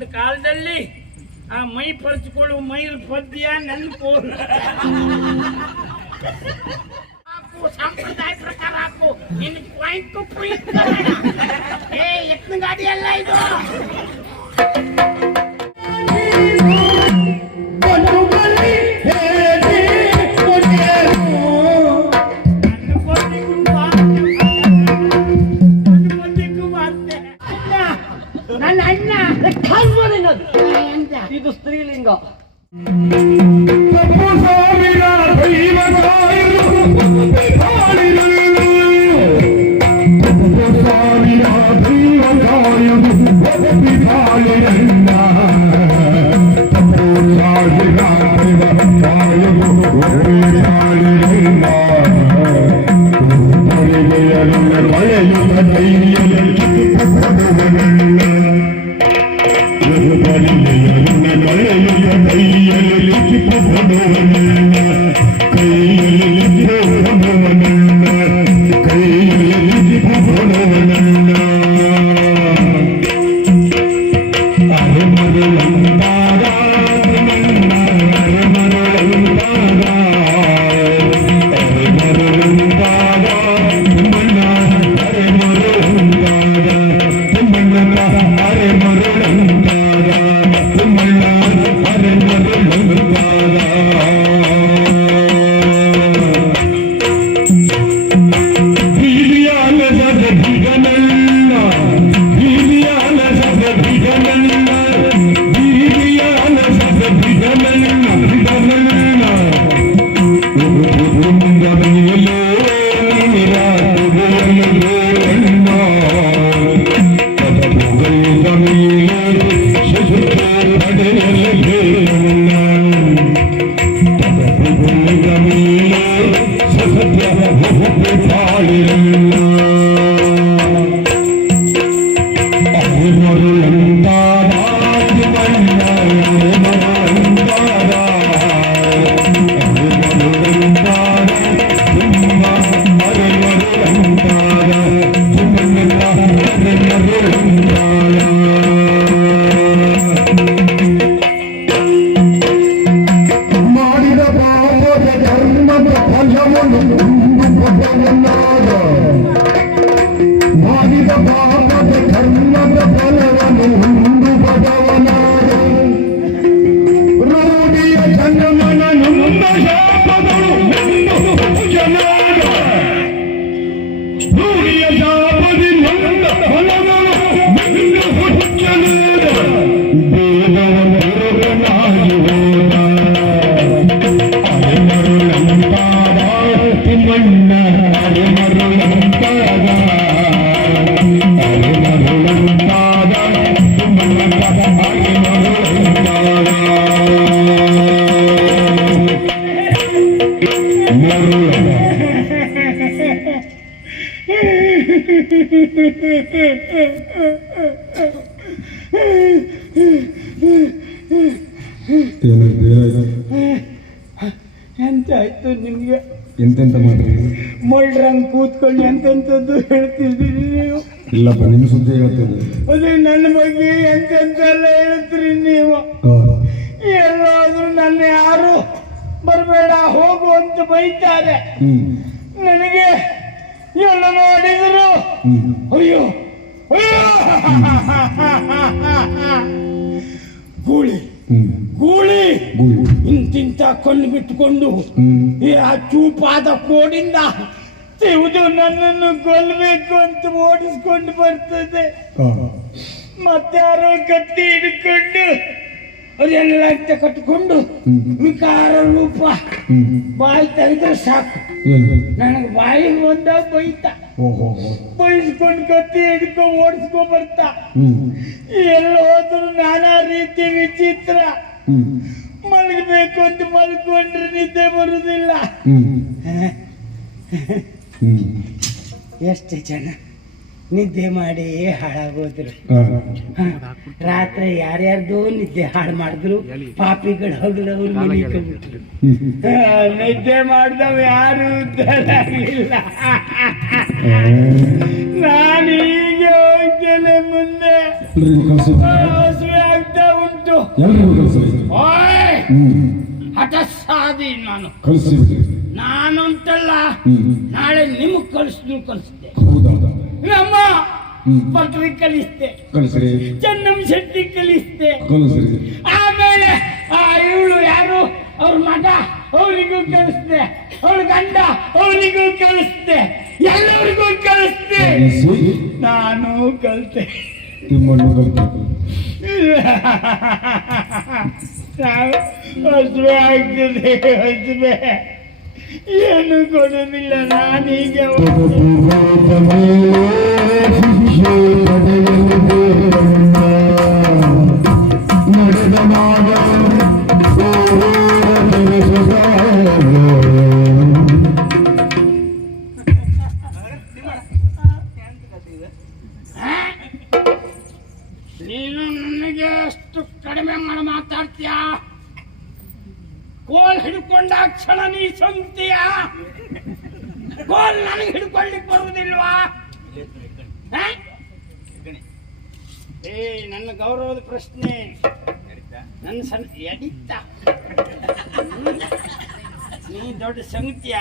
ಒಂದು ಕಾಲದಲ್ಲಿ ಆ ಮೈ ಪರಚಿಕೊಳ್ಳುವ ಮೈಲ್ ಪದ್ಯ ನೆನಪು ಹಾಕು, ಸಂಪ್ರದಾಯ ಪ್ರಕಾರ ಹಾಕು. ನಿನ್ನ ಪಾಯಿಂಟ್ ಏ ಎತ್ತಿನ ಗಾಡಿ ಅಲ್ಲ ಇದು. ನನ್ನ ಅಣ್ಣ ಇದು ಸ್ತ್ರೀಲಿಂಗ. ಎಂತ ಆಯ್ತು ನಿಮ್ಗೆ? ಎಂತೆಂತ ಮಾಡ್ತೀವಿ? ಮೊಳ್ರಂಗ್ ಕೂತ್ಕೊಂಡು ಎಂತೆಂಥದ್ದು ಹೇಳ್ತಿದ್ದೀರಿ ನೀವು? ಇಲ್ಲಪ್ಪ, ನಿಮ್ಮ ಸುದ್ದಿ ಹೇಳ್ತೀನಿ. ಅದೇ ನನ್ನ ಬಗ್ಗೆ ಎಂತೆಂತೆಲ್ಲ ಹೇಳ್ತೀರಿ ನೀವು. ಎಲ್ಲಾದ್ರೂ ನನ್ನ ಯಾರು ಬರಬೇಡ ಹೋಗು ಅಂತ ಬೈತಾರೆ. ನನಗೆ ಎಲ್ಲ ನೋಡಿದ್ರು ಅಯ್ಯೋ ಅಯ್ಯೋ ಗೂಳಿ ಗೂಳಿ ಇಂತಿಂತ ಕಣ್ಣು ಬಿಟ್ಟುಕೊಂಡು ಆ ಚೂಪಾದ ಕೋಡಿಂದ ತೆಗೆದು ನನ್ನನ್ನು ಕೊಲ್ಲಬೇಕು ಅಂತ ಓಡಿಸ್ಕೊಂಡು ಬರ್ತದೆ. ಮತ್ತಾರೋ ಕತ್ತಿ ಹಿಡ್ಕೊಂಡು ಅದೆಲ್ಲ ಕಟ್ಕೊಂಡು ವಿಕಾರ ರೂಪ ಬಾಯಿ ತೆಗೆದ್ರೆ ಸಾಕು, ನನಗೆ ಬಾಯಿ ಬಂದಾಗ ಬೈತಾ ಬೈಸ್ಕೊಂಡು ಕತ್ತಿ ಹಿಡ್ಕೊಂಡು ಓಡಿಸ್ಕೊಂಡ್ ಬರ್ತಾ. ಎಲ್ಲ ಹೋದ್ರು ನಾನಾ ರೀತಿ ವಿಚಿತ್ರ. ಮಲಗಬೇಕು ಅಂತ ಮಲ್ಕೊಂಡ್ರೆ ನಿದ್ದೆ ಬರುದಿಲ್ಲ. ಎಷ್ಟು ಜನ ನಿದ್ದೆ ಮಾಡಿ ಹಾಳಾಗೋದ್ರು. ರಾತ್ರಿ ಯಾರ್ಯಾರ್ದೋ ನಿದ್ದೆ ಹಾಳು ಮಾಡಿದ್ರು. ಪಾಪಿಗಳು ಹಗಲವ್ರು ಮಲಿಕೊಂಡ್ಬಿಟ್ರು. ನಿದ್ದೆ ಮಾಡ್ದವ್ ಯಾರು ಉದ್ಧಾರ ಆಗ್ಲಿಲ್ಲ. ನಾನು ಹೀಗೆ ಹೋಗ್ತೇನೆ ಮುಂದೆ. ಹಸುವೆ ಆಗ್ತಾ ಎಲ್ರಿಗೂ ಕಳಿಸ್ರಿ. ಓಯ್ ಹ್ಮ್ ಹಠ ಸಾಧಿ ನಾನು ಕಳಿಸಿಬಿಟ್ರಿ. ನಾನಂತಲ್ಲ ನಾಳೆ ನಿಮಗ್ ಕಳಿಸ್ದೆ ಹೌದಾ? ನಮ್ಮ ಹ್ಮ್ ಪತ್ರಿ ಕಲಿಸ್ದೆ, ಕಳಿಸ್ರಿ. ಚೆನ್ನಂ ಶೆಟ್ಟಿ ಕಲಿಸ್ದೆ, ಕಳಿಸ್ರಿ. ಆಮೇಲೆ ಇವಳು ಯಾರು ಅವ್ರ ಮಗ ಅವರಿಗೂ ಕಲಿಸ್ದೆ, ಅವ್ರ ಗಂಡ ಅವರಿಗೂ ಕಲಿಸ್ದೆ, ಎಲ್ಲರಿಗೂ ಕಲಿಸ್ದೆ. ಕಳಿಸಿ. ನಾನು ಕಲಿತೆ. ತಿಮ್ಮಣ್ಣು ಕಲಿತು. ಹಸುವೆ ಆಗ್ತದೆ, ಹಸುವೆ ಏನು ಕೊಡೋದಿಲ್ಲ. ನಾನೀಗ ನೀನು ನನಗೆ ಅಷ್ಟು ಕಡಿಮೆ ಮಾಡಿ ಮಾತಾಡ್ತೀಯ. ಕೋಲ್ ಹಿಡ್ಕೊಂಡ ಕ್ಷಣ ನೀ ಸಂತೀಯ. ಕೋಲ್ ನನಗೆ ಹಿಡ್ಕೊಳ್ಳಿಕ್ ಬರುವುದಿಲ್ವಾ? ನನ್ನ ಗೌರವದ ಪ್ರಶ್ನೆ. ನನ್ನ ಎಡಿತ ನೀ ದೊಡ್ಡ ಸಂಗತಿಯ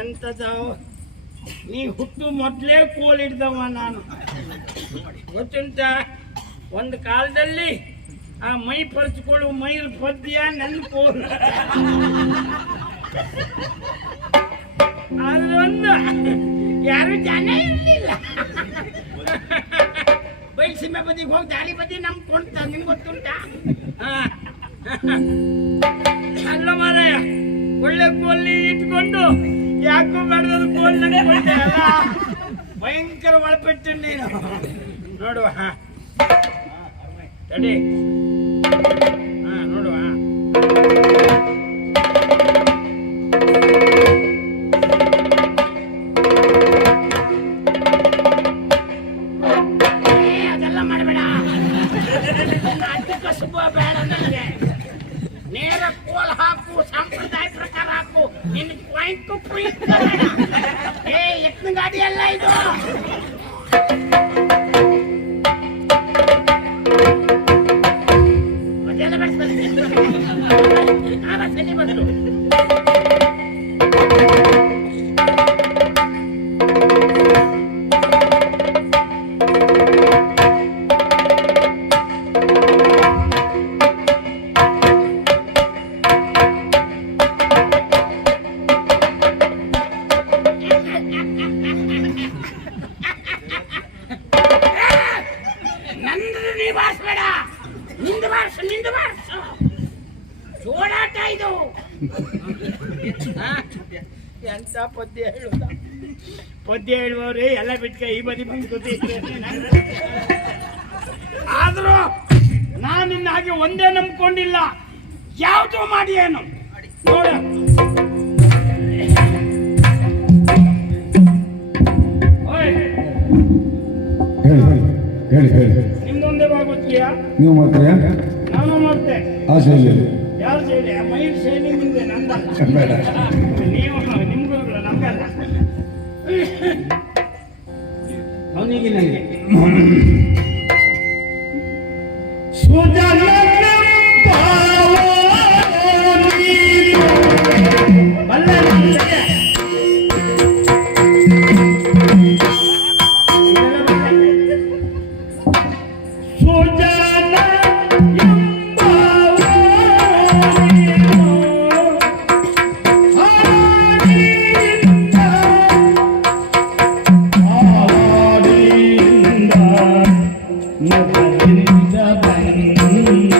ಎಂತದೋ. ನೀ ಹುಟ್ಟು ಮೊದಲೇ ಕೋಲ್ ಹಿಡ್ದವ ನಾನು, ಗೊತ್ತುಂಟ. ಒಂದು ಕಾಲದಲ್ಲಿ ಆ ಮೈ ಪರ್ಚ್ಕೊಳ್ಳುವ ಮೈಲ್ ಪದ್ಯ ನನ್ನ ಕೋಲ್. ಅದೊಂದು ಯಾರು ಜನ ಇರಲಿಲ್ಲ. ಬೈಲ್ಸೀಮೆ ಬದಿಗೆ ಹೋಗಿ ದಾಳಿ ಬದಿ ನಂಬ್ಕೊಂತ, ನಿಮ್ಗೆ ಗೊತ್ತುಂಟ. ಅಲ್ಲ ಮಾರಾಯ, ಒಳ್ಳೆ ಕೋಲಿ ಇಟ್ಕೊಂಡು ಯಾಕೋ ಮಾಡಿದ್ರು ಕೋಲ್ ನನಗೆ ಅಲ್ಲ. ಭಯಂಕರ ಒಳಪೆಟ್ಟು ನೀನು ನೋಡುವ. ತಡಿ, ನೋಡುವ. ಅದೆಲ್ಲ ಮಾಡಬೇಡ, ಕಸುಬ ಬೇಡ ನನಗೆ. ನೇರ ಕೋಲ್ ಹಾಕು, ಸಂಪ್ರದಾಯ ಪ್ರಕಾರ ಹಾಕು. ನಿನ್ ಪಾಯಿಂಟ್ ಕುಯ್ಕ ಬೇಡ. ಎತ್ತಿನ ಗಾಡಿ ಅಲ್ಲ ಇದು. ಅದೆಲ್ಲ ಸರಿ ಬಂದು ಚೋಡಾಟ ಇದು. ಎಂತ ಪದ್ಯ ಹೇಳುದ? ಪದ್ಯ ಹೇಳುವವ್ರೆ ಎಲ್ಲ ಬಿಟ್ಕ ಈ ಬದಿ ಬಂದು ಕೂತಿದ್ದೆ. ಆದ್ರೂ ನಾನು ನಿನ್ನ ಹಾಗೆ ಒಂದೇ ನಂಬ್ಕೊಂಡಿಲ್ಲ, ಯಾವ್ದು ಮಾಡಿ ಏನು ನೋಡ. ಹೇಳಿ ಹೇಳಿ. ನಿಮ್ದೊಂದೇ ಬಾಗುತ್ತೀಯಾ? ನೀವು ಮಾಡ್ತೀಯಾ? ನಾನು ಮಾಡ್ತೆ. ಆ ಶೈಲಿಯಲ್ಲಿ ಯಾವ ಶೈಲಿ? ಮೈಲ್ ಶೈಲಿ ಮುಂದೆ ನಂದಲ್ಲ. ಬೇಡ. ನೀವು ನಿಮ್ ಗುರುಗಳು, ನಮ್ಗಲ್ಲ. ಅವನಿಗೆ ನನಗೆ ನಗರಿಂದ ಬಂದ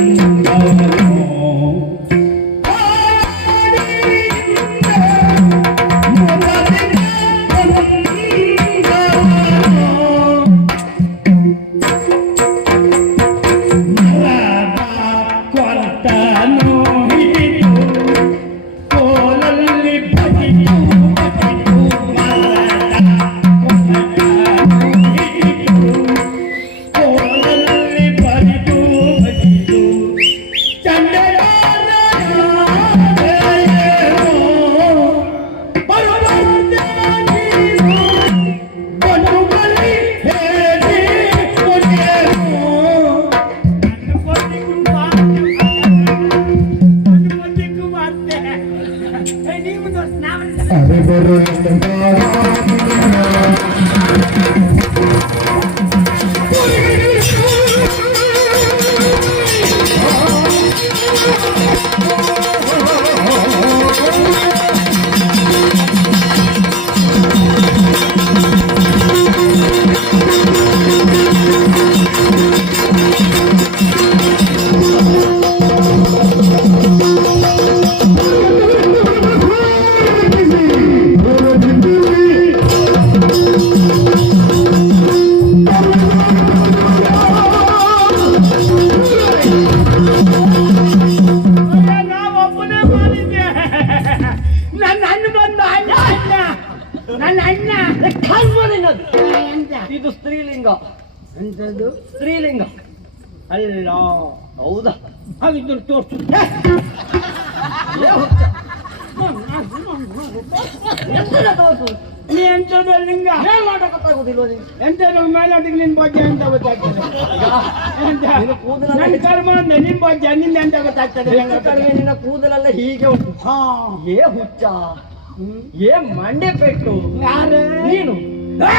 ನಾವೊಬ್ಬನೇ ಮಾಡಿದ್ದೆ. ನನ್ನ ಅಣ್ಣ ಬಂದು ಅಣ್ಣ ಅಣ್ಣ ನನ್ನ ಅಣ್ಣ ಎಂತ ಇದು ಸ್ತ್ರೀಲಿಂಗ. ಎಂತದ್ದು ಸ್ತ್ರೀಲಿಂಗ ಅಲ್ಲ. ಹೌದಾ? ಹಾಗಿದ್ರು ತೋರ್ಸು. ನೀ ಎಂತದ ಲಿಂಗ ಏನ್ ಮಾಡಕ್ಕಾಗುದಿಲ್ವ ನೀನು? ಎಂತದ ಮೇಲಾಟಿಗೆ ನಿನ್ ಬಗ್ಗೆ ಅಂತ ಗೊತ್ತಾಗ್ತದೆ. ಎಂತ? ನಿನ್ನ ಕೂದಲ ನನ್ ಕರ್ಮ ಅಂದೆ ನಿನ್ ಬಗ್ಗೆ ನಿಂದ ಎಂತ ಗೊತ್ತಾಗ್ತದೆ ಹೆಚ್ಚು ಕಡಿಮೆ ನಿನ್ನ ಕೂದಲೆಲ್ಲ ಹೀಗೆ ಉಂಟು. ಹಾ ಏ ಹುಚ್ಚ, ಏ ಮಂಡೆ ಪೆಟ್ಟು. ಯಾರು ನೀನು ಆ!